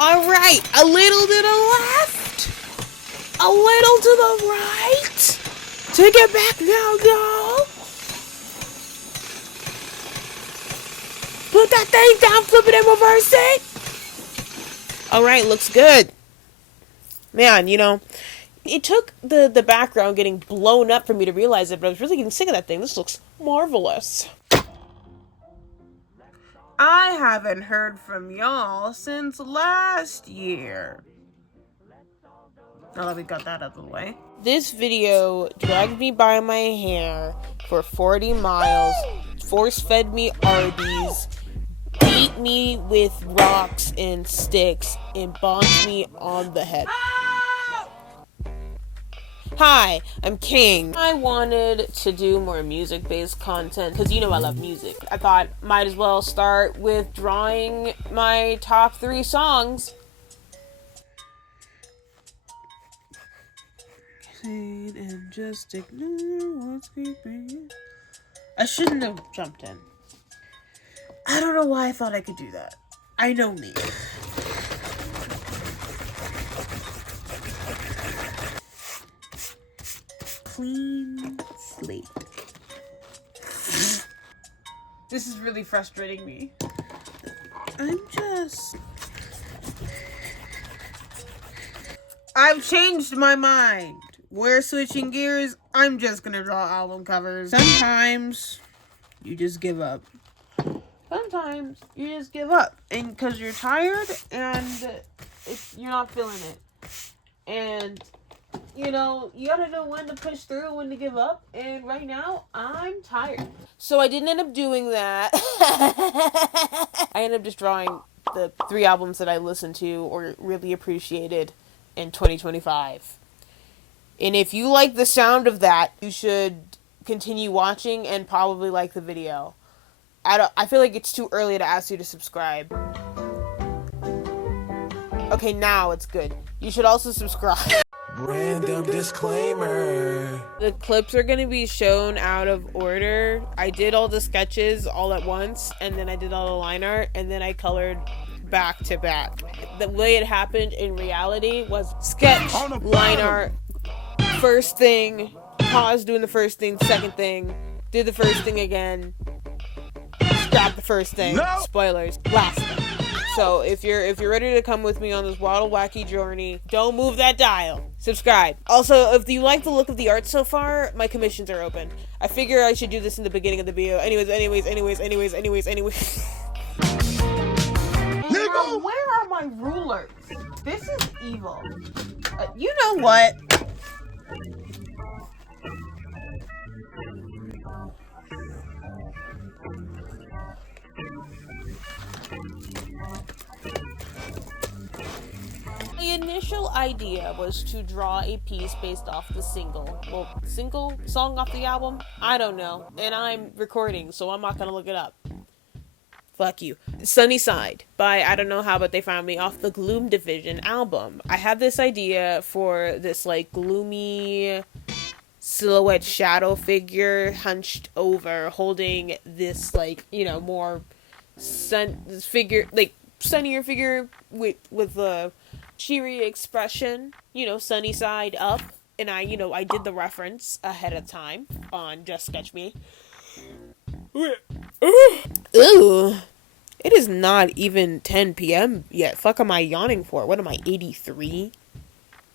Alright, a little to the left, a little to the right. Take it back now, y'all. Put that thing down, flip it and reverse it. Alright, looks good. Man, you know, it took the background getting blown up for me to realize it, but I was really getting sick of that thing. This looks marvelous. I haven't heard from y'all since last year. Now that we got that out of the way. This video dragged me by my hair for 40 miles, force-fed me Arby's, beat me with rocks and sticks, and bonked me on the head. Hi, I'm King. I wanted to do more music-based content because you know I love music. I thought might as well start with drawing my top 3 songs. And just ignore what's creeping. I shouldn't have jumped in. I don't know why I thought I could do that. I know me. Clean slate. This is really frustrating me. I've changed my mind. We're switching gears. I'm just gonna draw album covers. Sometimes you just give up. Sometimes you just give up, and because you're tired and you're not feeling it, and you know, you gotta know when to push through, when to give up, and right now, I'm tired. So I didn't end up doing that. I ended up just drawing the 3 albums that I listened to or really appreciated in 2025. And if you like the sound of that, you should continue watching and probably like the video. I feel like it's too early to ask you to subscribe. Okay, now it's good. You should also subscribe. Random disclaimer. The clips are going to be shown out of order. I did all the sketches all at once, and then I did all the line art, and then I colored back to back. The way it happened in reality was sketch, line art, first thing, pause doing the first thing, second thing, did the first thing again, scrap the first thing, spoilers, last thing. So if you're ready to come with me on this wild wacky journey, don't move that dial. Subscribe. Also, if you like the look of the art so far, my commissions are open. I figure I should do this in the beginning of the video. Anyways. Nigga, where are my rulers? This is evil. You know what? The initial idea was to draw a piece based off the single song off the album? I don't know. And I'm recording, so I'm not gonna look it up. Fuck you. Sunny Side by I Don't Know How But They Found Me off the Gloom Division album. I had this idea for this like gloomy silhouette shadow figure hunched over holding this like, you know, more sunnier figure with a cheery expression, you know, sunny side up. And I did the reference ahead of time on Just Sketch Me. Ooh. It is not even 10 p.m. yet. Fuck am I yawning for? What am I, 83?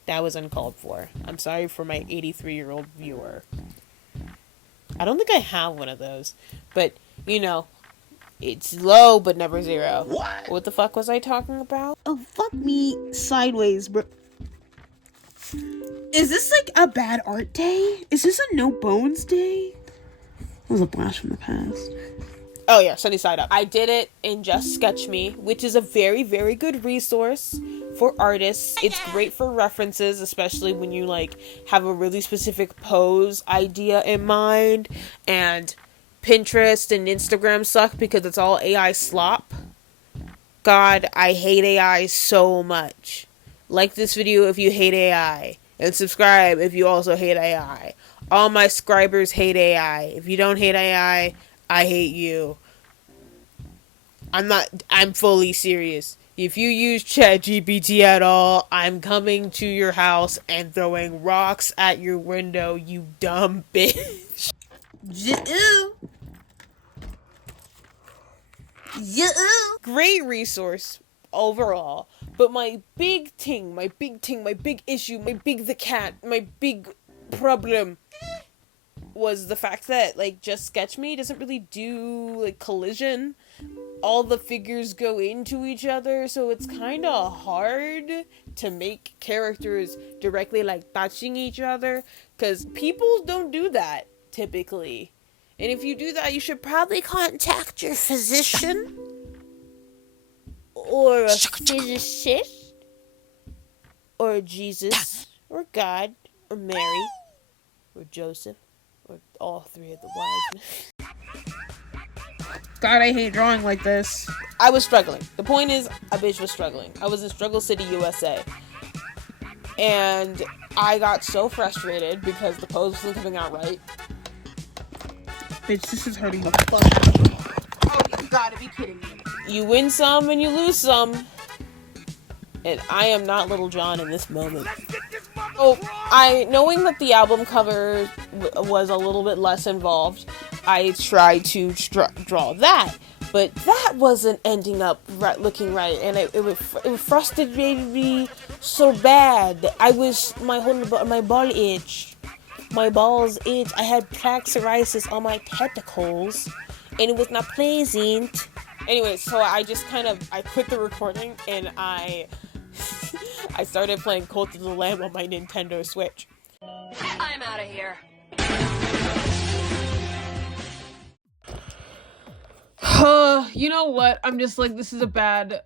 That was uncalled for. I'm sorry for my 83-year-old viewer. I don't think I have one of those. But, you know, it's low but never zero. What the fuck was I talking about? Oh, fuck me sideways, bro. Is this like a bad art day? Is this a no bones day? That was a blast from the past. Oh yeah, Sunny Side Up. I did it in Just Sketch Me, which is a very, very good resource for artists. It's great for references, especially when you like have a really specific pose idea in mind. And Pinterest and Instagram suck because it's all AI slop. God, I hate AI so much. Like this video if you hate AI. And subscribe if you also hate AI. All my subscribers hate AI. If you don't hate AI, I hate you. I'm fully serious. If you use ChatGPT at all, I'm coming to your house and throwing rocks at your window, you dumb bitch. Great resource overall, but my big issue, my big problem was the fact that, like, Just Sketch Me doesn't really do, like, collision. All the figures go into each other, so it's kind of hard to make characters directly, like, touching each other, because people don't do that, typically. And if you do that, you should probably contact your physician, or a physicist, or Jesus, or God, or Mary, or Joseph, or all three of the wise men. God, I hate drawing like this. I was struggling. The point is, a bitch was struggling. I was in Struggle City, USA. And I got so frustrated because the pose wasn't coming out right. Bitch, this is hurting the fuck out of me. Oh, you gotta be kidding me. You win some and you lose some. And I am not Little John in this moment. Oh, knowing that the album cover was a little bit less involved, I tried to draw that, but that wasn't ending up looking right, and it frustrated me so bad. My balls itch. I had plaque psoriasis on my testicles, and it was not pleasant. Anyway, so I just I quit the recording, and I started playing Cult of the Lamb on my Nintendo Switch. I'm out of here. You know what? I'm just like, this is a bad...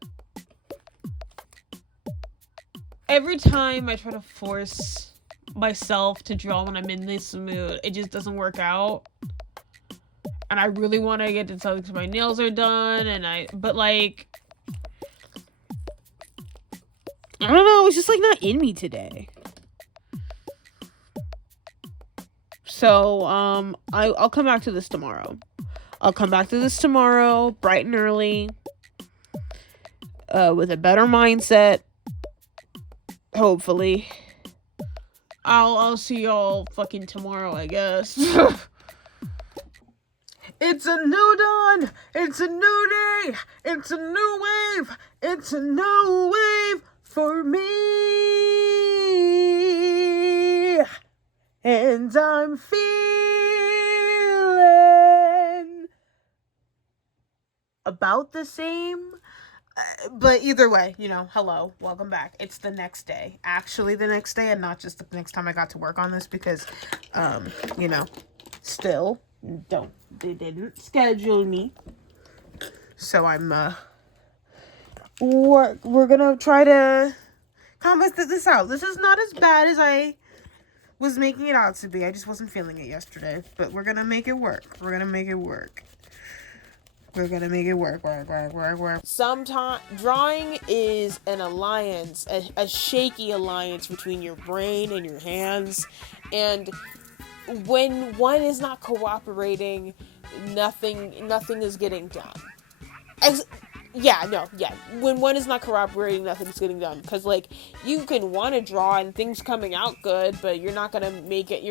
Every time I try to force myself to draw when I'm in this mood, it just doesn't work out. And I really want to get to something because my nails are done, but like... I don't know, it's just like not in me today. So, I'll come back to this tomorrow. Bright and early, with a better mindset, hopefully. I'll see y'all fucking tomorrow, I guess. It's a new dawn, it's a new day, it's a new wave, it's a new wave for me, and I'm feeling about the same, but either way, hello, welcome back. It's the next day, actually the next day, and not just the next time I got to work on this, because, still, they didn't schedule me, so I'm, we're gonna try to combat this out. This is not as bad as I was making it out to be. I just wasn't feeling it yesterday, but we're gonna make it work. Work. Sometimes drawing is an alliance, a shaky alliance between your brain and your hands, and when one is not cooperating, nothing is getting done. When one is not cooperating, nothing's getting done. Because, like, you can want to draw and things coming out good, but you're not gonna make it.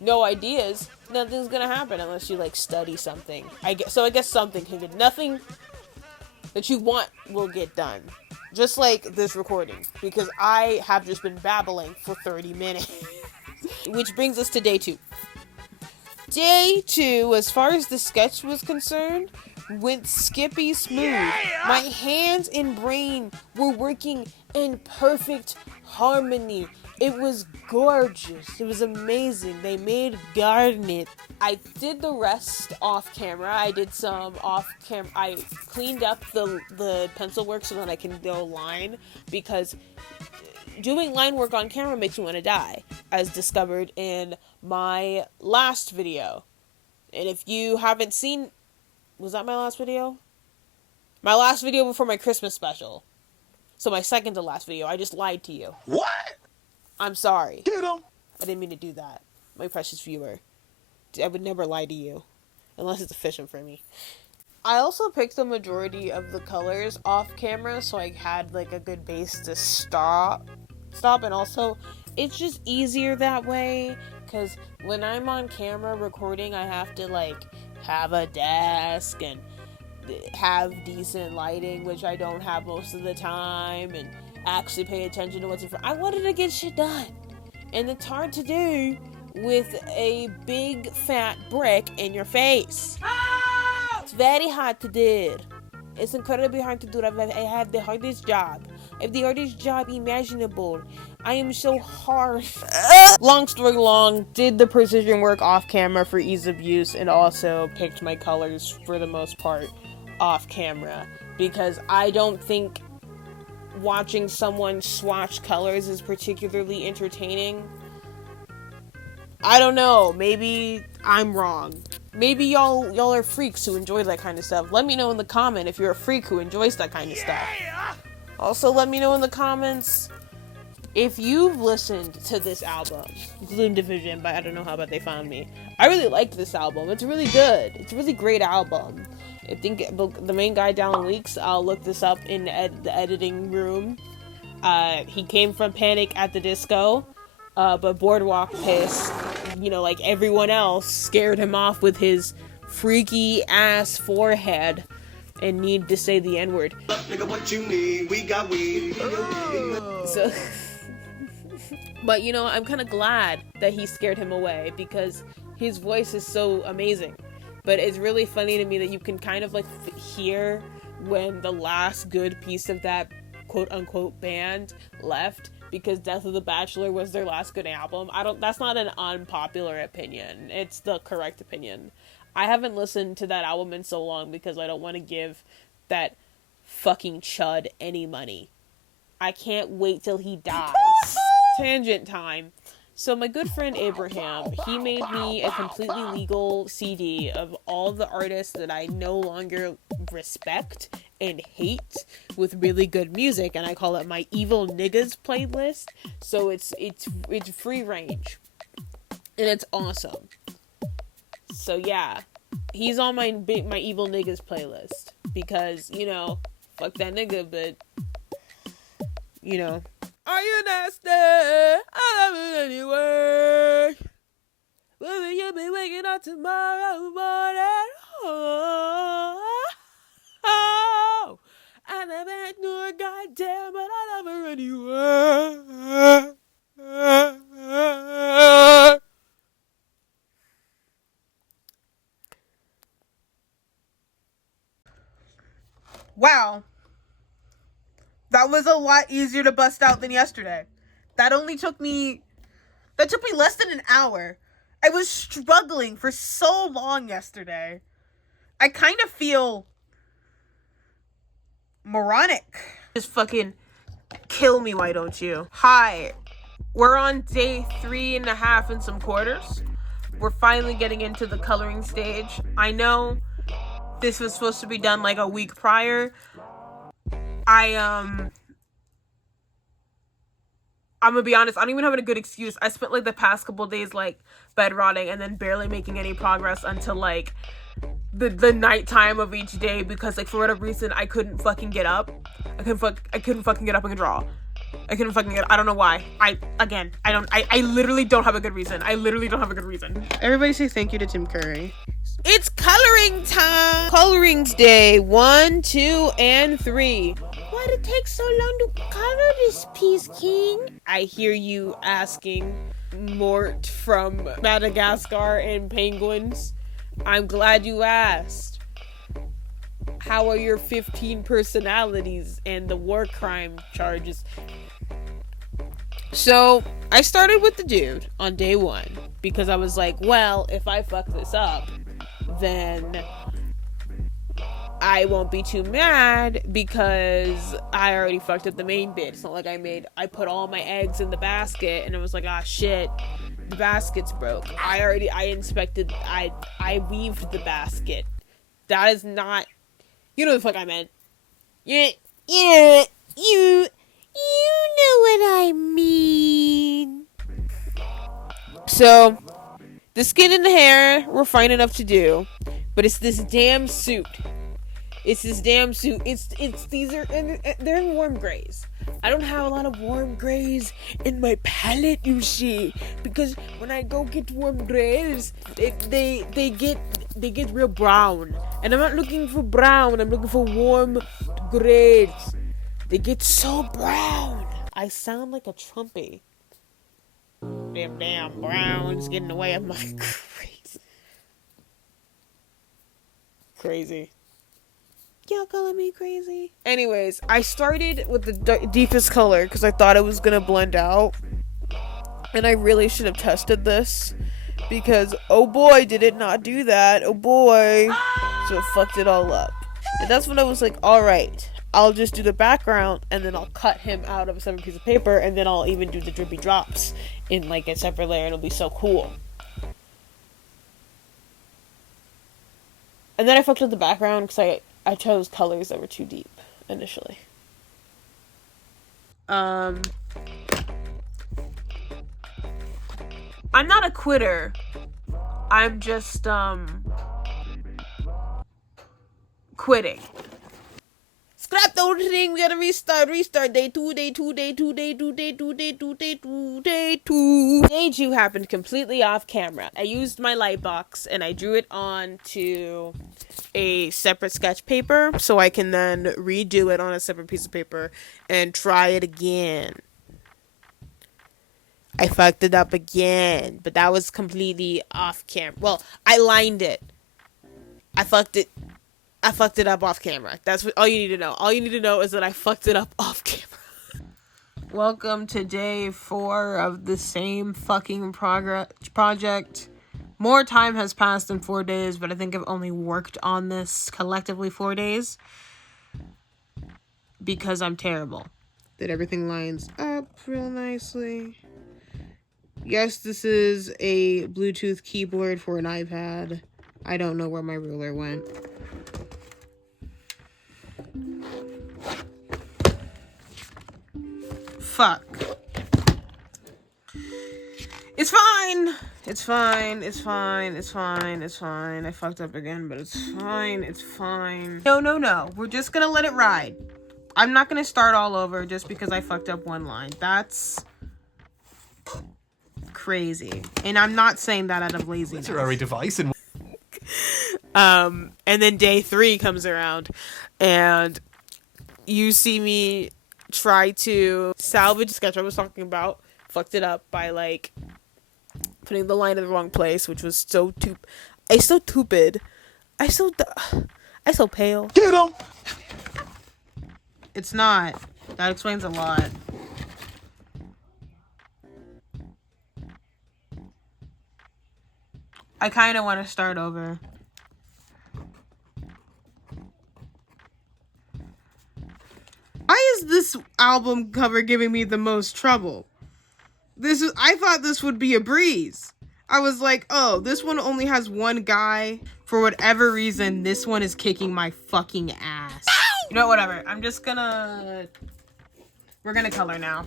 No ideas. Nothing's gonna happen unless you, like, study something. I guess something can get. Nothing that you want will get done. Just like this recording, because I have just been babbling for 30 minutes. Which brings us to day 2. Day 2, as far as the sketch was concerned, went skippy smooth. Yeah! My hands and brain were working in perfect harmony. It was gorgeous. It was amazing. They made garnet. I did the rest off camera. I did some off camera. I cleaned up the pencil work so that I can go line, because doing line work on camera makes me want to die, as discovered in my last video. And if you haven't seen... Was that my last video? My last video before my Christmas special. So my second to last video. I just lied to you. What? I'm sorry. Get him. I didn't mean to do that. My precious viewer. I would never lie to you. Unless it's efficient for me. I also picked the majority of the colors off camera, so I had like a good base to stop, and also it's just easier that way, because when I'm on camera recording, I have to like have a desk and have decent lighting, which I don't have most of the time, and actually pay attention to what's in front. I wanted to get shit done, and it's hard to do with a big fat brick in your face. It's very hard to do. It's incredibly hard to do. I have the hardest job. I have the hardest job imaginable. I am so hard. Long story long, did the precision work off camera for ease of use, and also picked my colors for the most part off camera, because I don't think watching someone swatch colors is particularly entertaining. I don't know, maybe I'm wrong. Maybe y'all are freaks who enjoy that kind of stuff. Let me know in the comment if you're a freak who enjoys that kind of stuff. Also, let me know in the comments if you've listened to this album, Gloom Division by I Don't Know How But They Found Me. I really liked this album. It's really good. It's a really great album. I think the main guy, Dallin Leaks, I'll look this up in the editing room. He came from Panic at the Disco, but Boardwalk Piss, like everyone else, scared him off with his freaky ass forehead and need to say the N-word. Nigga, what you need? We got weed. So, but I'm kind of glad that he scared him away, because his voice is so amazing. But it's really funny to me that you can kind of like hear when the last good piece of that quote-unquote band left, because Death of the Bachelor was their last good album. That's not an unpopular opinion. It's the correct opinion. I haven't listened to that album in so long because I don't want to give that fucking chud any money. I can't wait till he dies. Tangent time. So my good friend Abraham, he made me a completely legal CD of all the artists that I no longer respect and hate with really good music, and I call it my Evil Niggas playlist. So it's free range, and it's awesome. So yeah, he's on my Evil Niggas playlist because fuck that nigga, but are you nasty? I love it anyway. Will you be waking up tomorrow morning? Oh, I never ignore her, goddamn, but I love her anyway. Wow. That was a lot easier to bust out than yesterday. That took me less than an hour. I was struggling for so long yesterday. I kind of feel moronic. Just fucking kill me, why don't you? Hi. We're on day 3.5 and some quarters. We're finally getting into the coloring stage. I know this was supposed to be done like a week prior. I'm gonna be honest, I don't even have a good excuse. I spent like the past couple days like bed rotting and then barely making any progress until like the nighttime of each day, because like for whatever reason I couldn't fucking get up. I couldn't fucking get up and draw. I don't know why. I literally don't have a good reason. Everybody say thank you to Tim Curry. It's coloring time! Coloring's day 1, 2, and 3. Why did it take so long to color this piece, King? I hear you asking, Mort from Madagascar and Penguins. I'm glad you asked. How are your 15 personalities and the war crime charges? So, I started with the dude on day 1, because I was like, well, if I fuck this up, then I won't be too mad because I already fucked up the main bit. It's not like I put all my eggs in the basket and I was like, ah shit, the basket's broke. I weaved the basket. That is not, you know the fuck I meant. Yeah, you know what I mean. So, the skin and the hair were fine enough to do, but it's this damn suit It's this damn suit. They're in warm grays. I don't have a lot of warm grays in my palette, you see, because when I go get warm grays, they get real brown, and I'm not looking for brown. I'm looking for warm grays. They get so brown. I sound like a Trumpy. Them damn browns getting in the way of my crazy. Y'all calling me crazy? Anyways, I started with the deepest color because I thought it was gonna blend out, and I really should have tested this because oh boy, did it not do that. Oh boy, so it fucked it all up. And that's when I was like, all right, I'll just do the background and then I'll cut him out of a separate piece of paper, and then I'll even do the drippy drops in like a separate layer. It'll be so cool. And then I fucked up the background because I chose colors that were too deep initially. I'm not a quitter. I'm just quitting. Scrap the whole thing. We gotta restart. Day 2. Day 2 happened completely off camera. I used my light box and I drew it onto a separate sketch paper so I can then redo it on a separate piece of paper and try it again. I fucked it up again, but that was completely off camera. Well, I lined it. I fucked it up off camera. That's all you need to know. All you need to know is that I fucked it up off camera. Welcome to day 4 of the same fucking project. More time has passed than 4 days, but I think I've only worked on this collectively 4 days because I'm terrible. That everything lines up real nicely. Yes, this is a Bluetooth keyboard for an iPad. I don't know where my ruler went. Fuck. It's fine. It's fine. I fucked up again, but it's fine. No. We're just gonna let it ride. I'm not gonna start all over just because I fucked up one line. That's crazy. And I'm not saying that out of laziness. Literary device and then day 3 comes around and you see me try to salvage the sketch I was talking about. Fucked it up by like putting the line in the wrong place, which was so stupid. I so pale. get him. It's not. That explains a lot. I kind of want to start over. Why is this album cover giving me the most trouble? I thought this would be a breeze. I was like, oh, this one only has one guy. For whatever reason, this one is kicking my fucking ass. You know, whatever. We're gonna color now.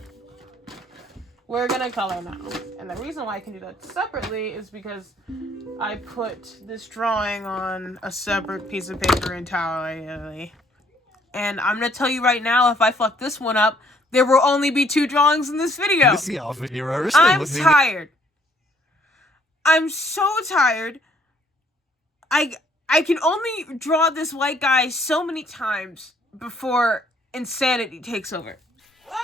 And the reason why I can do that separately is because I put this drawing on a separate piece of paper entirely. And I'm gonna tell you right now, if I fuck this one up, there will only be 2 drawings in this video. I'm tired. I'm so tired. I can only draw this white guy so many times before insanity takes over.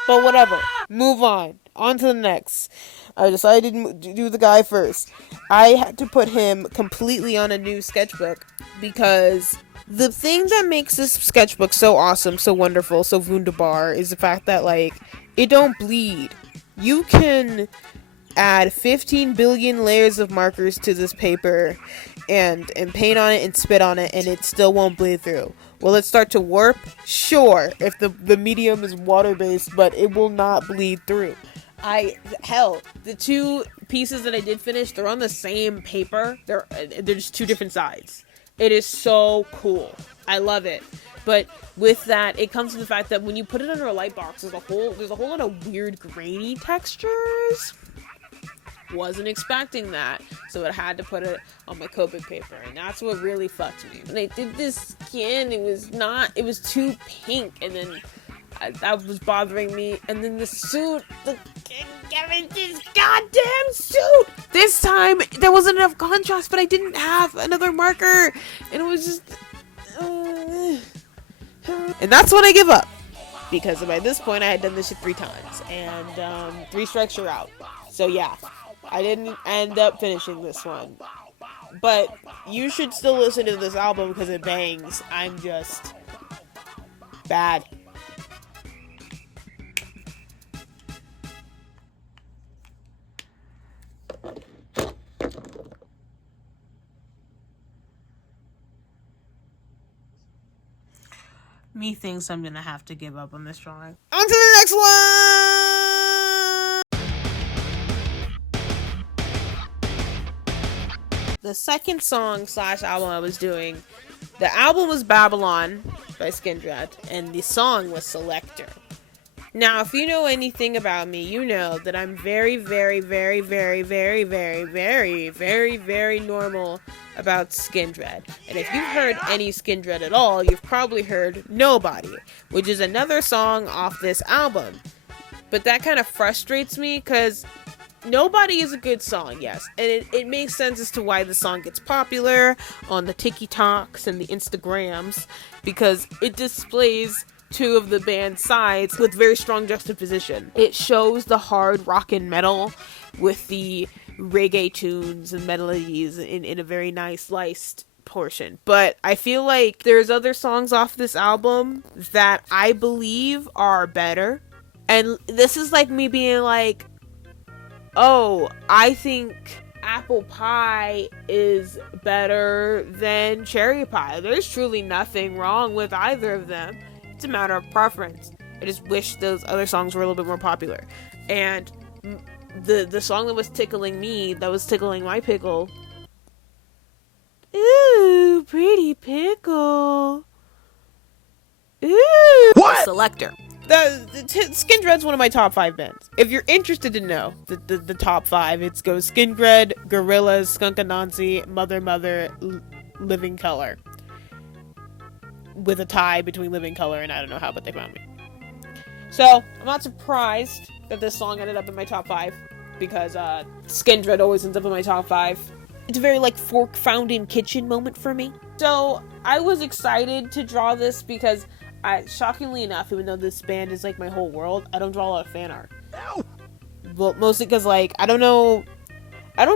But whatever. Move on. On to the next. I decided to do the guy first. I had to put him completely on a new sketchbook because the thing that makes this sketchbook so awesome, so wonderful, so wunderbar is the fact that, like, it don't bleed. You can add 15 billion layers of markers to this paper and paint on it and spit on it and it still won't bleed through. Will it start to warp? Sure, if the medium is water-based, but it will not bleed through. The 2 pieces that I did finish, they're on the same paper. They're just 2 different sides. It is so cool. I love it. But with that, it comes to the fact that when you put it under a light box, there's a whole lot of weird grainy textures. Wasn't expecting that, so I had to put it on my Copic paper, and that's what really fucked me. When I did this skin, it was too pink, and then that was bothering me. And then the suit, this goddamn suit. This time there wasn't enough contrast, but I didn't have another marker, and it was just, and that's when I give up, because by this point I had done this shit 3 times, and 3 strikes you're out. So yeah, I didn't end up finishing this one, but you should still listen to this album because it bangs. I'm just bad. Me thinks I'm gonna have to give up on this drawing. On to the next one! The second song / album I was doing, the album was Babylon by Skindred, and the song was Selector. Now, if you know anything about me, you know that I'm very, very, very, very, very, very, very, very, very normal about Skindred. And if you've heard any Skindred at all, you've probably heard Nobody, which is another song off this album. But that kind of frustrates me, because Nobody is a good song, yes. And it makes sense as to why the song gets popular on the TikToks and the Instagrams, because it displays 2 of the band's sides with very strong juxtaposition. It shows the hard rock and metal with the reggae tunes and melodies in a very nice sliced portion. But I feel like there's other songs off this album that I believe are better. And this is like me being like, oh, I think apple pie is better than cherry pie. There's truly nothing wrong with either of them. It's a matter of preference. I just wish those other songs were a little bit more popular. And the song that was tickling me, that was tickling my pickle. Ooh, pretty pickle. Ooh. What? Selector. Skindred's one of my top 5 bands. If you're interested to know the top 5, it goes Skindred, Gorillaz, Skunk Anansi, Mother, Living Color, with a tie between Living Color and I don't know how, but they found me. So I'm not surprised that this song ended up in my top 5, because Skindred always ends up in my top 5. It's a very like fork found in kitchen moment for me. So I was excited to draw this because shockingly enough, even though this band is like my whole world, I don't draw a lot of fan art. No. Well, mostly because like I don't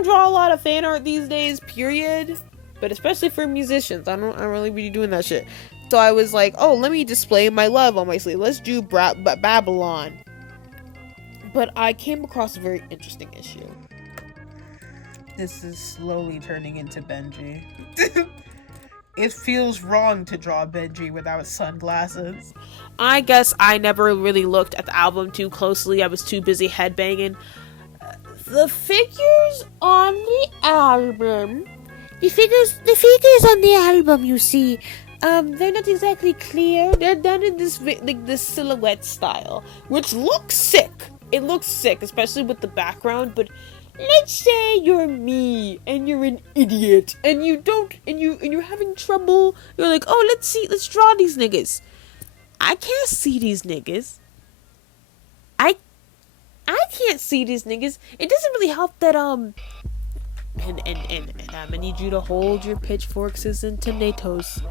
draw a lot of fan art these days, period. But especially for musicians, I don't really be doing that shit. So I was like, oh, let me display my love on my sleeve. Let's do Babylon. But I came across a very interesting issue. This is slowly turning into Benji. It feels wrong to draw Benji without sunglasses. I guess I never really looked at the album too closely. I was too busy headbanging. The figures on the album... The figures on the album, you see, they're not exactly clear. They're done in this silhouette style, which looks sick. It looks sick, especially with the background. But let's say you're me and you're an idiot and you're having trouble. You're like, oh, let's draw these niggas. I can't see these niggas. I can't see these niggas. It doesn't really help that And I'm gonna need you to hold your pitchforks and tomatoes.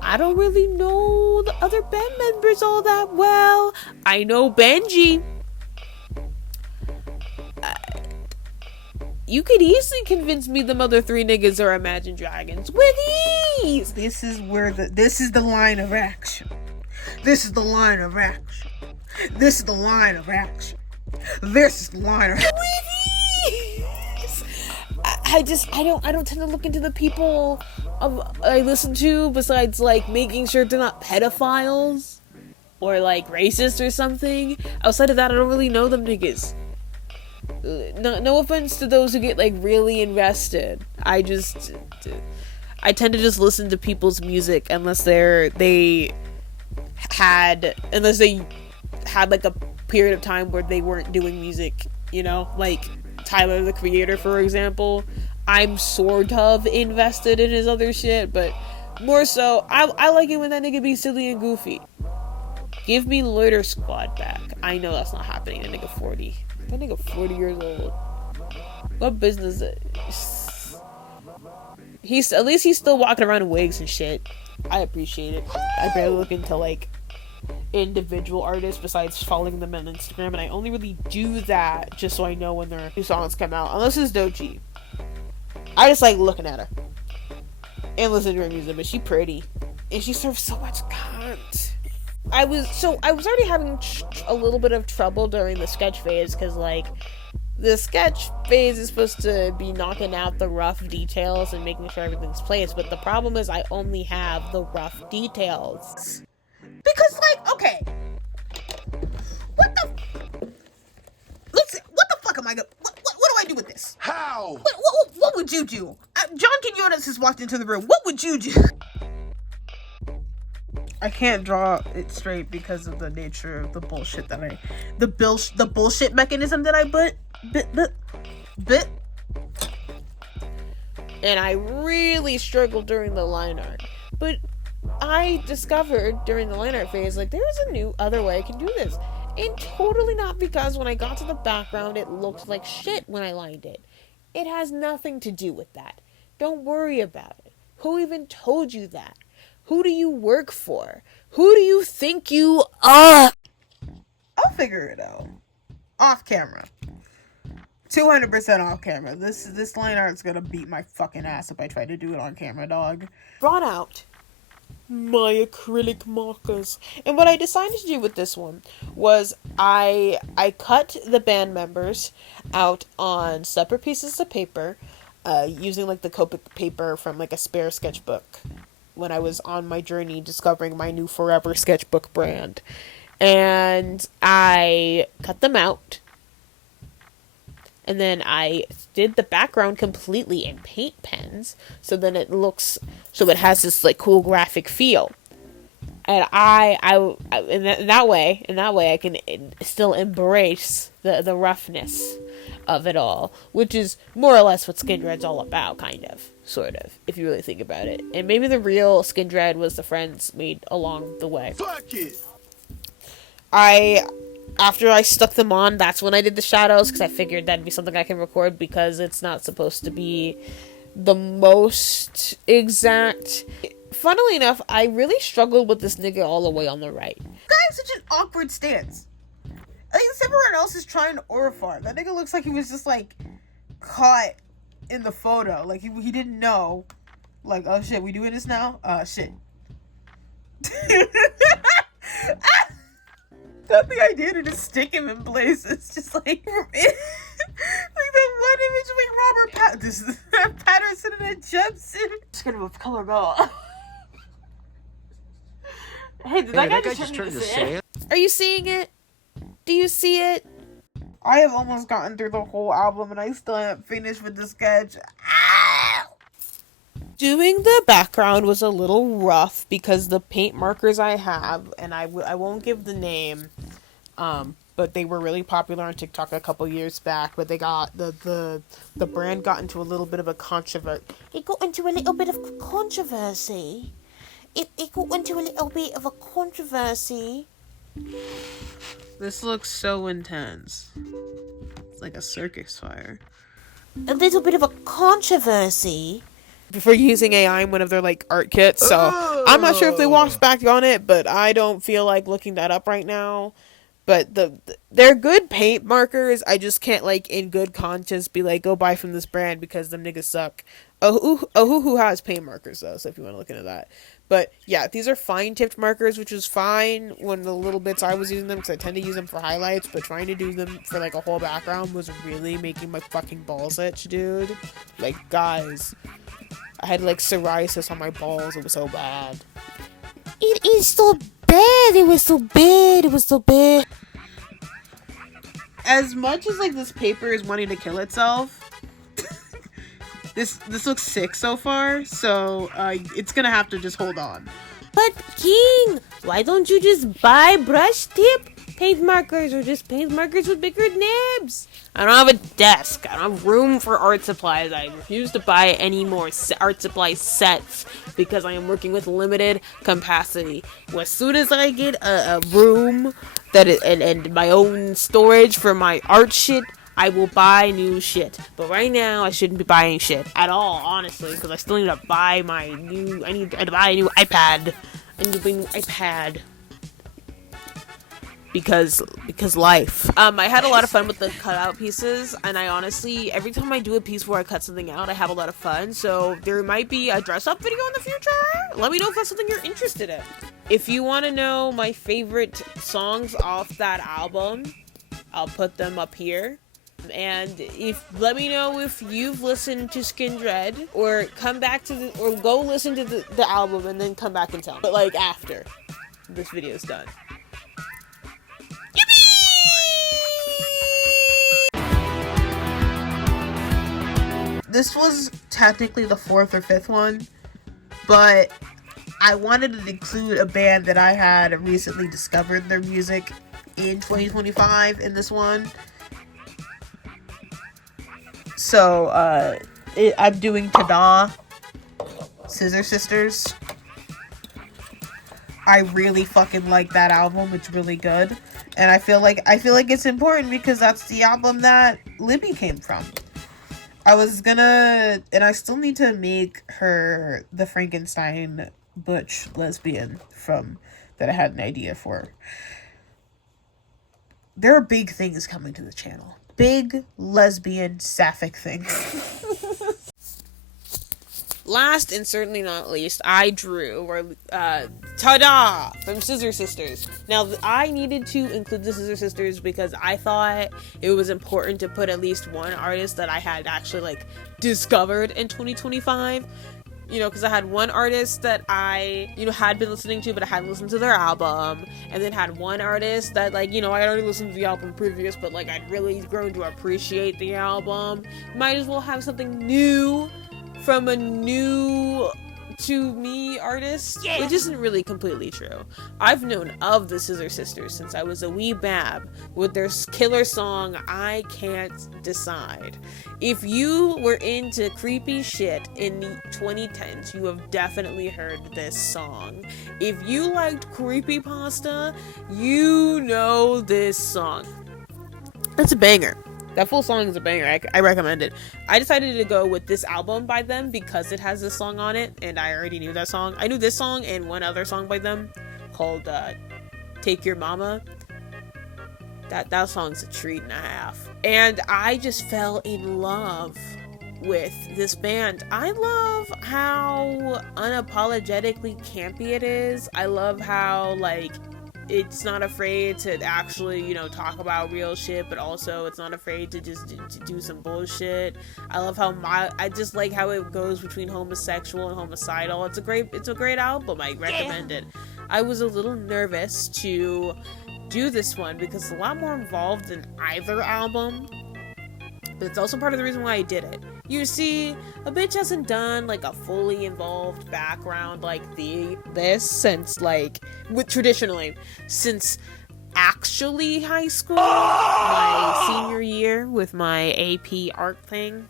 I don't really know the other band members all that well. I know Benji. You could easily convince me the other 3 niggas are Imagine Dragons with ease. This is the line of action. This is the line of action. This is the line of action. This is the line of with ease. I don't tend to look into the people I listen to, besides like making sure they're not pedophiles or like racist or something. Outside of that, I don't really know them niggas. No offense to those who get like really invested. I tend to just listen to people's music unless they had like a period of time where they weren't doing music, you know, like Tyler the Creator, for example. I'm sort of invested in his other shit, but more so, I like it when that nigga be silly and goofy. Give me Loiter Squad back. I know that's not happening. That nigga 40. That nigga 40 years old. What business at least he's still walking around in wigs and shit. I appreciate it. I barely look into like individual artists besides following them on Instagram, and I only really do that just so I know when their new songs come out. Unless it's Doechii. I just like looking at her and listening to her music, but she pretty and she serves so much cunt. I was already having a little bit of trouble during the sketch phase because like the sketch phase is supposed to be knocking out the rough details and making sure everything's placed, but the problem is I only have the rough details. Because, like, okay, what the fuck am I gonna, what do I do with this? How? What would you do? John Quinones has walked into the room. What would you do? I can't draw it straight because of the nature of the bullshit that the bullshit mechanism that I bit. And I really struggled during the line art. But I discovered during the line art phase, like, there's a new other way I can do this. And totally not because when I got to the background, it looked like shit when I lined it. It has nothing to do with that. Don't worry about it. Who even told you that? Who do you work for? Who do you think you are? I'll figure it out. Off camera. 200% off camera. This line art's gonna beat my fucking ass if I try to do it on camera, dog. Brought out my acrylic markers. And what I decided to do with this one was I cut the band members out on separate pieces of paper, using like the Copic paper from like a spare sketchbook when I was on my journey discovering my new forever sketchbook brand. And I cut them out. And then I did the background completely in paint pens, so then it has this like cool graphic feel. And in that way I can still embrace the roughness of it all, which is more or less what Skindred's all about, kind of, sort of, if you really think about it. And maybe the real Skindred was the friends made along the way. Fuck it. After I stuck them on, that's when I did the shadows, because I figured that'd be something I can record, because it's not supposed to be the most exact. Funnily enough, I really struggled with this nigga all the way on the right. Guy has such an awkward stance. I think everyone else is trying to orifar. That nigga looks like he was just, like, caught in the photo. Like, he didn't know. Like, oh shit, we doing this now? Shit. Got the idea to just stick him in places, just like that one image of like Robert Patterson in a jumpsuit. Just gonna color ball. Hey, did that guy just turn into sand? Are you seeing it? Do you see it? I have almost gotten through the whole album and I still haven't finished with the sketch. Ow! Doing the background was a little rough because the paint markers I have, and I won't give the name, but they were really popular on TikTok a couple years back, but they got, the brand got into a little bit of a controversy. It got into a little bit of controversy. It got into a little bit of a controversy. This looks so intense. It's like a circus fire. A little bit of a controversy. For using AI in one of their like art kits, so I'm not sure if they walked back on it, but I don't feel like looking that up right now. But they're good paint markers. I just can't like in good conscience be like, go buy from this brand because them niggas suck. Ohuhu has paint markers though, so if you want to look into that. But yeah, these are fine tipped markers, which is fine when the little bits I was using them, because I tend to use them for highlights, but trying to do them for like a whole background was really making my fucking balls itch, dude. Like, guys, I had like psoriasis on my balls. It was so bad. It is so bad. It was so bad. It was so bad. As much as like this paper is wanting to kill itself, this looks sick so far. So it's gonna have to just hold on. But King, why don't you just buy brush tip paint markers or just paint markers with bigger nibs. I don't have a desk. I don't have room for art supplies. I refuse to buy any more art supply sets because I am working with limited capacity. Well, as soon as I get a room and my own storage for my art shit, I will buy new shit. But right now, I shouldn't be buying shit at all, honestly, because I still need to buy I need to buy a new iPad. I need to bring an iPad. Because life. I had a lot of fun with the cutout pieces, and I honestly, every time I do a piece where I cut something out, I have a lot of fun, so there might be a dress-up video in the future. Let me know if that's something you're interested in. If you want to know my favorite songs off that album, I'll put them up here. And let me know if you've listened to Skindred, or come back to or go listen to the album and then come back and tell me. But like after this video is done. This was technically the 4th or 5th one, but I wanted to include a band that I had recently discovered their music in 2025 in this one. So, I'm doing Tada, Scissor Sisters. I really fucking like that album. It's really good. And I feel like it's important because that's the album that Libby came from. I was gonna, and I still need to make her the Frankenstein butch lesbian that I had an idea for. There are big things coming to the channel. Big lesbian sapphic things. Last and certainly not least, I drew Tada from Scissor Sisters. Now, I needed to include the Scissor Sisters because I thought it was important to put at least one artist that I had actually, like, discovered in 2025. You know, because I had one artist that I, had been listening to, but I hadn't listened to their album. And then had one artist that, like, I had already listened to the album previous, but, like, I'd really grown to appreciate the album. Might as well have something new from a new to me artist, which isn't really completely true. I've known of the Scissor Sisters since I was a wee bab with their killer song, I Can't Decide. If you were into creepy shit in the 2010s, you have definitely heard this song. If you liked creepypasta, you know this song. It's a banger. That full song is a banger. I recommend it. I decided to go with this album by them because it has this song on it, and I already knew that song. I knew this song and one other song by them called Take Your Mama. That song's a treat and a half. And I just fell in love with this band. I love how unapologetically campy it is. I love how, like, it's not afraid to actually, talk about real shit, but also it's not afraid to just to do some bullshit. I love how I just like how it goes between homosexual and homicidal. It's a great album. I recommend it. I was a little nervous to do this one because it's a lot more involved than either album, but it's also part of the reason why I did it. You see, a bitch hasn't done, like, a fully involved background like this since, like, since actually high school, my senior year with my AP art thing.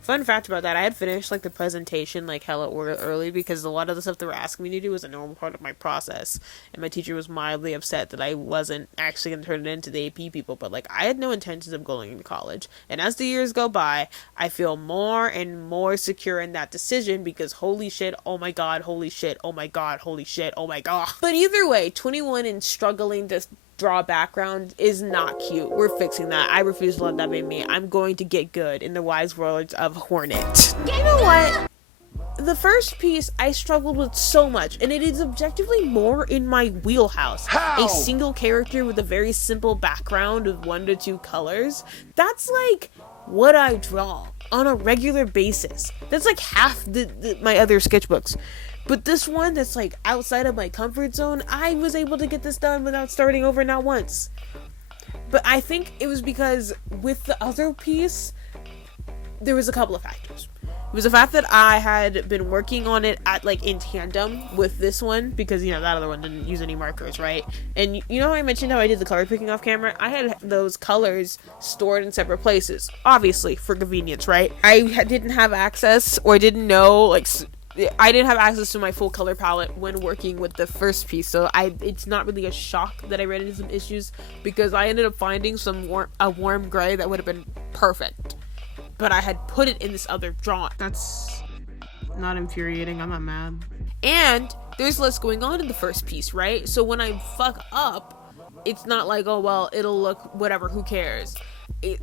Fun fact about that, I had finished, like, the presentation, like, hella early because a lot of the stuff they were asking me to do was a normal part of my process, and my teacher was mildly upset that I wasn't actually going to turn it into the AP people, but, like, I had no intentions of going into college, and as the years go by, I feel more and more secure in that decision because holy shit, oh my god, holy shit, oh my god, holy shit, oh my god. But either way, 21 and struggling to draw background is not cute. We're fixing that. I refuse to let that be me. I'm going to get good, in the wise words of Hornet. You know what? The first piece I struggled with so much, and it is objectively more in my wheelhouse. How? A single character with a very simple background of 1 to 2 colors. That's like what I draw on a regular basis. That's like half my other sketchbooks. But this one that's, like, outside of my comfort zone, I was able to get this done without starting over not once. But I think it was because with the other piece, there was a couple of factors. It was the fact that I had been working on it at like in tandem with this one, because you know that other one didn't use any markers, right? And you know how I mentioned how I did the color picking off camera? I had those colors stored in separate places, obviously for convenience, right? I didn't have access, or didn't know, like, I didn't have access to my full color palette when working with the first piece, so it's not really a shock that I ran into some issues, because I ended up finding a warm gray that would have been perfect, but I had put it in this other drawing. That's not infuriating. I'm not mad. And there's less going on in the first piece, right? So when I fuck up, it's not like, oh well, it'll look whatever, who cares?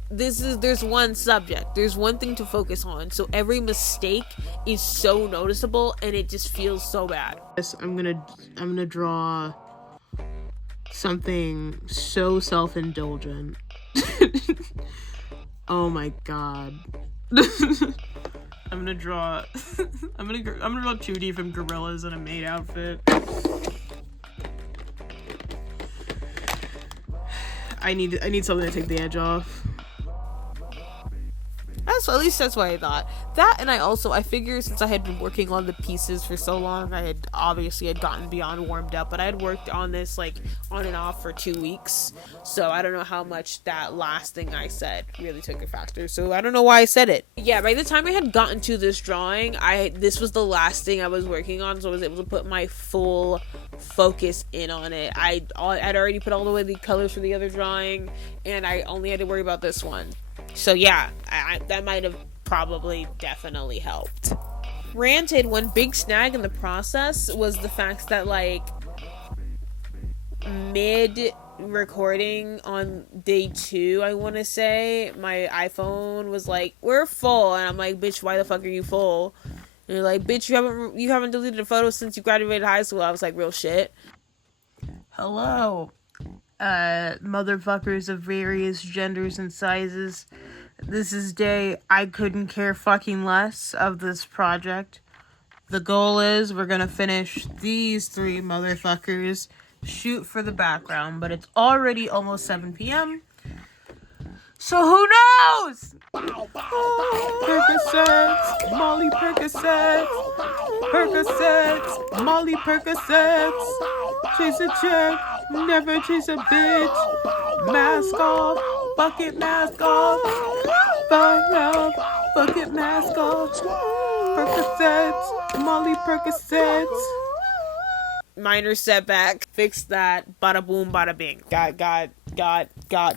There's one subject, there's one thing to focus on, so every mistake is so noticeable and it just feels so bad. Yes, I'm gonna draw something so self-indulgent. Oh my god. I'm gonna draw 2D from gorillas in a maid outfit. I need something to take the edge off. At least that's what I thought. That, and I figured since I had been working on the pieces for so long, I had obviously gotten beyond warmed up, but I had worked on this like on and off for 2 weeks, so I don't know how much that last thing I said really took a factor, so I don't know why I said it. Yeah, by the time I had gotten to this drawing, this was the last thing I was working on, so I was able to put my full focus in on it. I'd already put all the way the colors for the other drawing, and I only had to worry about this one. So yeah, that might have probably definitely helped. Granted, one big snag in the process was the fact that like mid recording on day 2, I want to say, my iPhone was like, we're full, and I'm like, bitch, why the fuck are you full? And they're like, bitch, you haven't deleted a photo since you graduated high school. I was like, real shit. Hello, motherfuckers of various genders and sizes. This is day I couldn't care fucking less of this project. The goal is we're gonna finish these 3 motherfuckers, shoot for the background, but it's already almost 7 p.m. So who knows? Percocets, Molly Percocets, Percocets, Molly Percocets. Chase a check, never chase a bitch. Mask off, bucket mask off. Find out, bucket mask off. Percocets, Molly Percocets. Minor setback, fix that, bada boom, bada bing. Got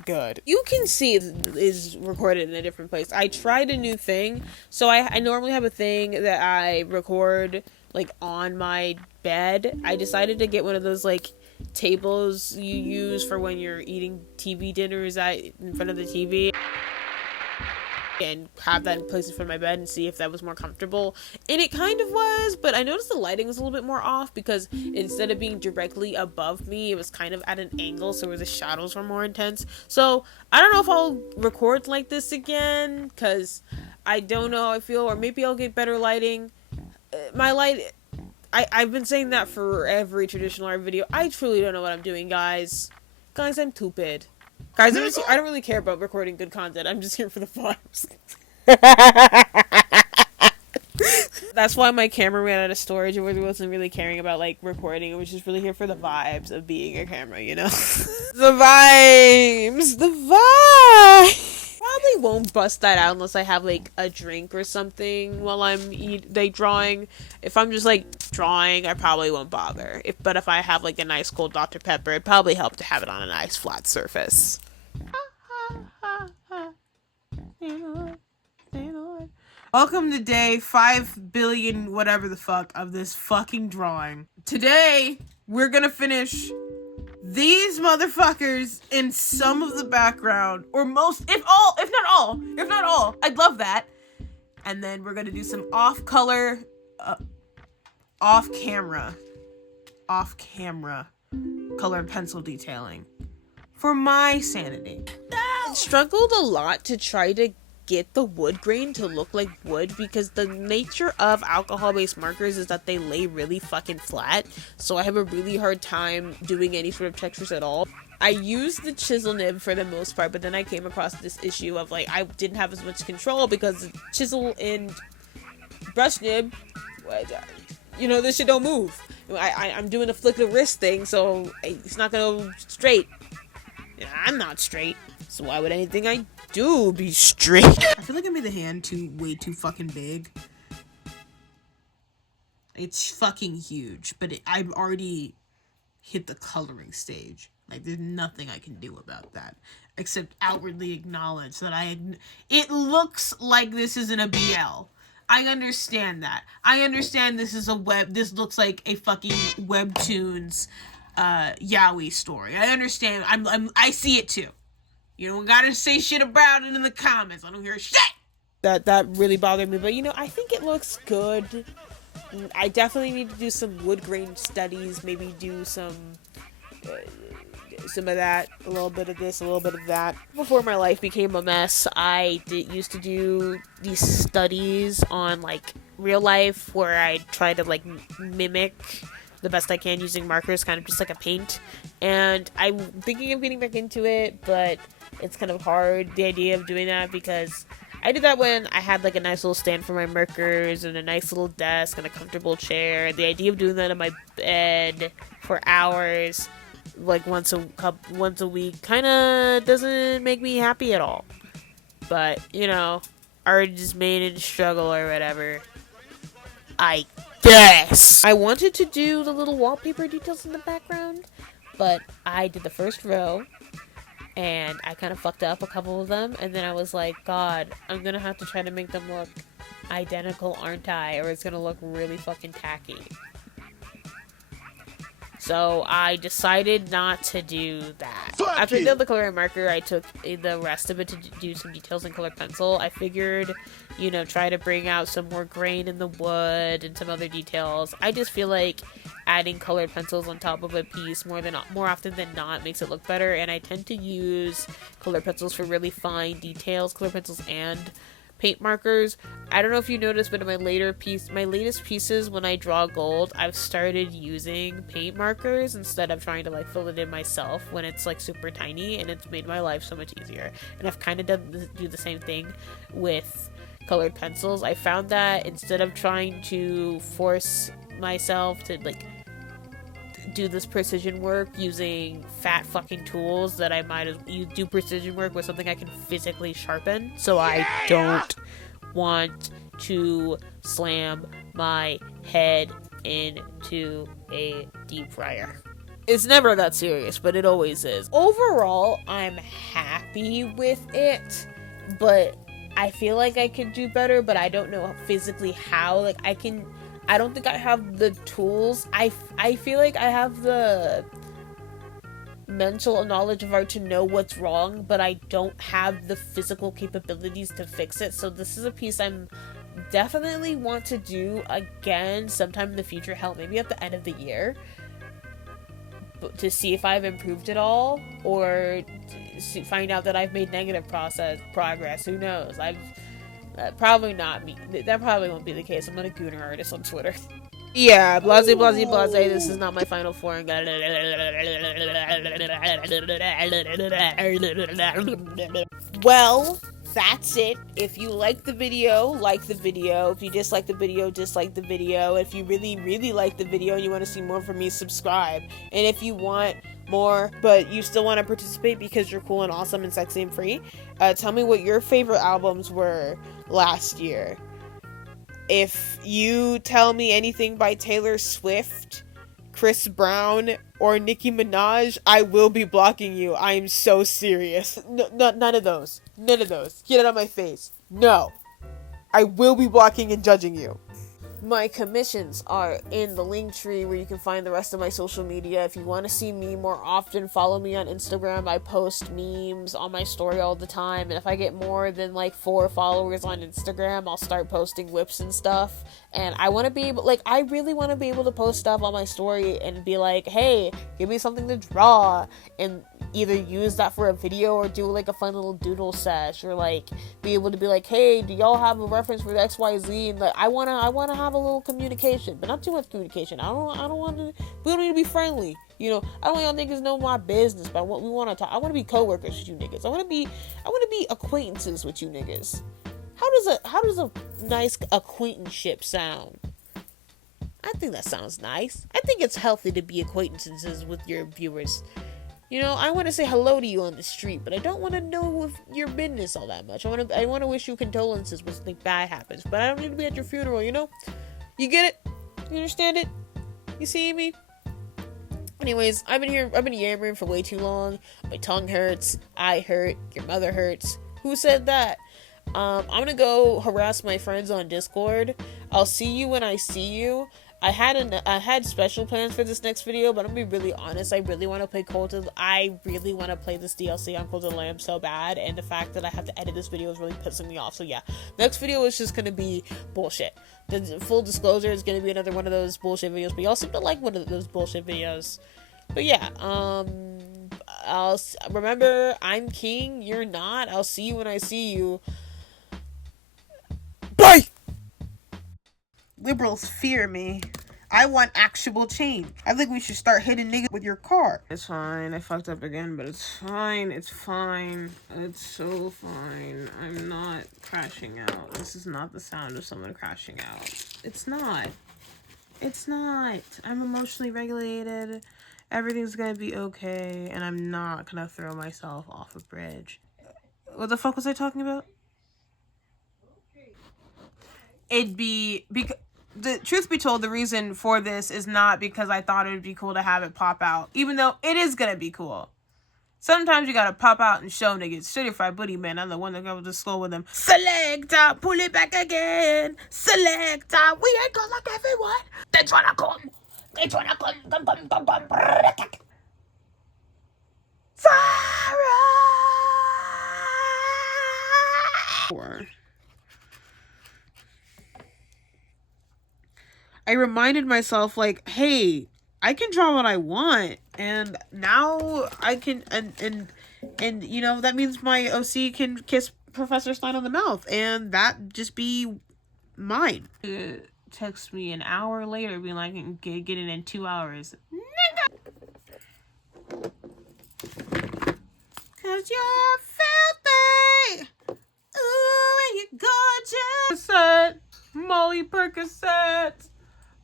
good. You can see it is recorded in a different place. I tried a new thing, so I normally have a thing that I record like on my bed. I decided to get one of those like tables you use for when you're eating TV dinners in front of the TV, and have that in place in front of my bed and see if that was more comfortable. And it kind of was, but I noticed the lighting was a little bit more off because instead of being directly above me, it was kind of at an angle, so the shadows were more intense. So I don't know if I'll record like this again, because I don't know how I feel, or maybe I'll get better lighting. My light, I've been saying that for every traditional art video. I truly don't know what I'm doing, guys. Guys, I'm stupid. Guys, I don't really care about recording good content. I'm just here for the vibes. That's why my camera ran out of storage. It wasn't really caring about, like, recording. It was just really here for the vibes of being a camera, you know? The vibes! The vibes! Probably won't bust that out unless I have, like, a drink or something while I'm drawing. If I'm just, like, drawing, I probably won't bother. But if I have, like, a nice cold Dr. Pepper, it'd probably help to have it on a nice flat surface. Welcome to day 5 billion whatever the fuck of this fucking drawing. Today, we're gonna finish these motherfuckers in some of the background, or most, if not all. I'd love that. And then we're gonna do some off-camera color and pencil detailing for my sanity. I struggled a lot to try to get the wood grain to look like wood, because the nature of alcohol-based markers is that they lay really fucking flat, so I have a really hard time doing any sort of textures at all. I used the chisel nib for the most part, but then I came across this issue of, like, I didn't have as much control because the chisel and brush nib, you know, this shit don't move. I'm doing a flick of the wrist thing, so it's not gonna go straight. I'm not straight, so why would anything I do be straight? I feel like I made the hand way too fucking big. It's fucking huge, but I've already hit the coloring stage. Like, there's nothing I can do about that except outwardly acknowledge that it looks like this isn't a BL. I understand that. I understand this looks like a fucking webtoons yaoi story. I understand. I see it too. You don't gotta say shit about it in the comments. I don't hear shit. That really bothered me, but you know, I think it looks good. I definitely need to do some wood grain studies, maybe do some of that, a little bit of this, a little bit of that. Before my life became a mess, I used to do these studies on, like, real life, where I try to, like, mimic the best I can using markers, kind of just like a paint. And I'm thinking of getting back into it, but it's kind of hard, the idea of doing that, because I did that when I had, like, a nice little stand for my markers and a nice little desk and a comfortable chair. The idea of doing that in my bed for hours, like, once a week, kind of doesn't make me happy at all. But, you know, art just made it a struggle or whatever, I guess. I wanted to do the little wallpaper details in the background, but I did the first row, and I kind of fucked up a couple of them, and then I was like, God, I'm gonna have to try to make them look identical, aren't I? Or it's gonna look really fucking tacky. So I decided not to do that. After I did the color marker, I took the rest of it to do some details in colored pencil. I figured, you know, try to bring out some more grain in the wood and some other details. I just feel like adding colored pencils on top of a piece more often than not makes it look better, and I tend to use colored pencils for really fine details, colored pencils and paint markers. I don't know if you noticed, but in my latest pieces, when I draw gold, I've started using paint markers instead of trying to, like, fill it in myself when it's, like, super tiny, and it's made my life so much easier. And I've kind of do the same thing with colored pencils. I found that instead of trying to force myself to, like, do this precision work using fat fucking tools, that I might as well do precision work with something I can physically sharpen. So I don't want to slam my head into a deep fryer. It's never that serious, but it always is. Overall, I'm happy with it, but I feel like I could do better, but I don't know physically how. Like, I don't think I have the tools. I feel like I have the mental knowledge of art to know what's wrong, but I don't have the physical capabilities to fix it. So this is a piece I'm definitely want to do again sometime in the future. Hell, maybe at the end of the year, to see if I've improved at all, or find out that I've made negative progress. Who knows? Probably not me. That probably won't be the case. I'm not a gooner artist on Twitter. Yeah, blase. This is not my final form. Well, that's it. If you like the video, like the video. If you dislike the video, dislike the video. If you really like the video and you want to see more from me, subscribe. And if you want more, but you still want to participate because you're cool and awesome and sexy and free, tell me what your favorite albums were last year. If you tell me anything by Taylor Swift, Chris Brown, or Nicki Minaj, I will be blocking you. I am so serious. None of those. Get it out of my face. No. I will be blocking and judging you. My commissions are in the link tree where you can find the rest of my social media. If you want to see me more often, follow me on Instagram. I post memes on my story all the time, and if I get more than like 4 followers on Instagram, I'll start posting whips and stuff. And I want to be able, like, I really want to be able to post stuff on my story and be like, hey, give me something to draw, and either use that for a video or do like a fun little doodle sesh, or like be able to be like, hey, do y'all have a reference for XYZ? And like, I wanna have a little communication, but not too much communication. I don't want to. We don't need to be friendly. You know, I don't want y'all niggas know my business, but we want to talk. I want to be coworkers with you niggas. I want to be acquaintances with you niggas. how does a nice acquaintanceship sound? I think that sounds nice. I think it's healthy to be acquaintances with your viewers. You know, I want to say hello to you on the street, but I don't want to know your business all that much. I want to wish you condolences when something bad happens, but I don't need to be at your funeral, you know? You get it? You understand it? You see me? Anyways, I've been yammering for way too long. My tongue hurts. I hurt. Your mother hurts. Who said that? I'm gonna go harass my friends on Discord. I'll see you when I see you. I had special plans for this next video, but I'm gonna be really honest. I really want to play I really want to play this DLC on Cult of the Lamb so bad, and the fact that I have to edit this video is really pissing me off. So yeah, next video is just gonna be bullshit. The full disclosure is gonna be another one of those bullshit videos, but y'all seem to like one of those bullshit videos. But yeah, I'll remember, I'm king, you're not. I'll see you when I see you. Bye! Liberals fear me. I want actual change. I think we should start hitting niggas with your car. It's fine. I fucked up again, but it's fine. It's fine. It's so fine. I'm not crashing out. This is not the sound of someone crashing out. It's not. It's not. I'm emotionally regulated. Everything's gonna be okay, and I'm not gonna throw myself off a bridge. What the fuck was I talking about? It'd be because the truth be told, the reason for this is not because I thought it would be cool to have it pop out, even though it is gonna be cool. Sometimes you gotta pop out and show niggas. Certified booty man, I'm the one that goes to school with them. Selector, pull it back again. Selector, we ain't gonna like everyone. They tryna come. They tryna come. Fire! I reminded myself, like, hey, I can draw what I want, and now I can, and you know, that means my OC can kiss Professor Stein on the mouth, and that just be mine. Text me an hour later, being like, get it in 2 hours. Nigga! Cause you're filthy! Ooh, you're gorgeous! Percocet! Molly Percocet!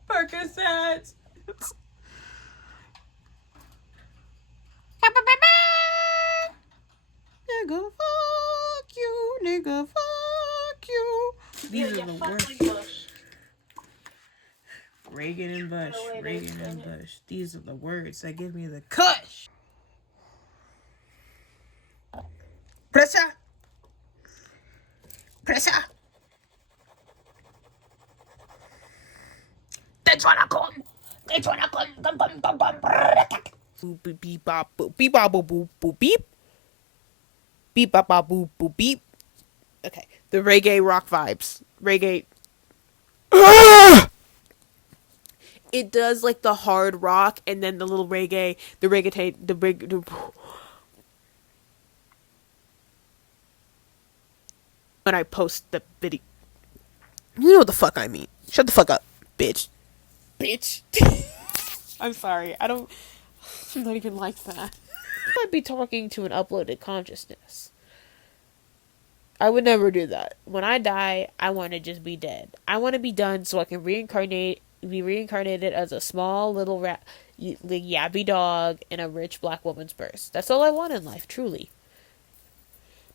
Percocet! Nigga, fuck you! Nigga, fuck you! These are the words. Reagan and Bush, Reagan and Bush. These are the words that give me the kush. Pressure. Pressure. They tryna come. They tryna come. Beep beep bop boop beep bop boop boop boop beep. Beep bop bop boop boop beep. Okay, the reggae rock vibes. Reggae. It does like the hard rock and then the little reggae, when I post the video. You know what the fuck I mean. Shut the fuck up, bitch. Bitch. I'm sorry. I'm not even like that. I'd be talking to an uploaded consciousness. I would never do that. When I die, I want to just be dead. I want to be done so I can be reincarnated as a small little yabby dog in a rich black woman's purse. That's all I want in life, truly.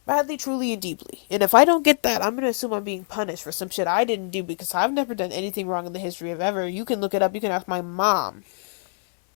Badly, truly, and deeply. And if I don't get that, I'm going to assume I'm being punished for some shit I didn't do because I've never done anything wrong in the history of ever. You can look it up. You can ask my mom.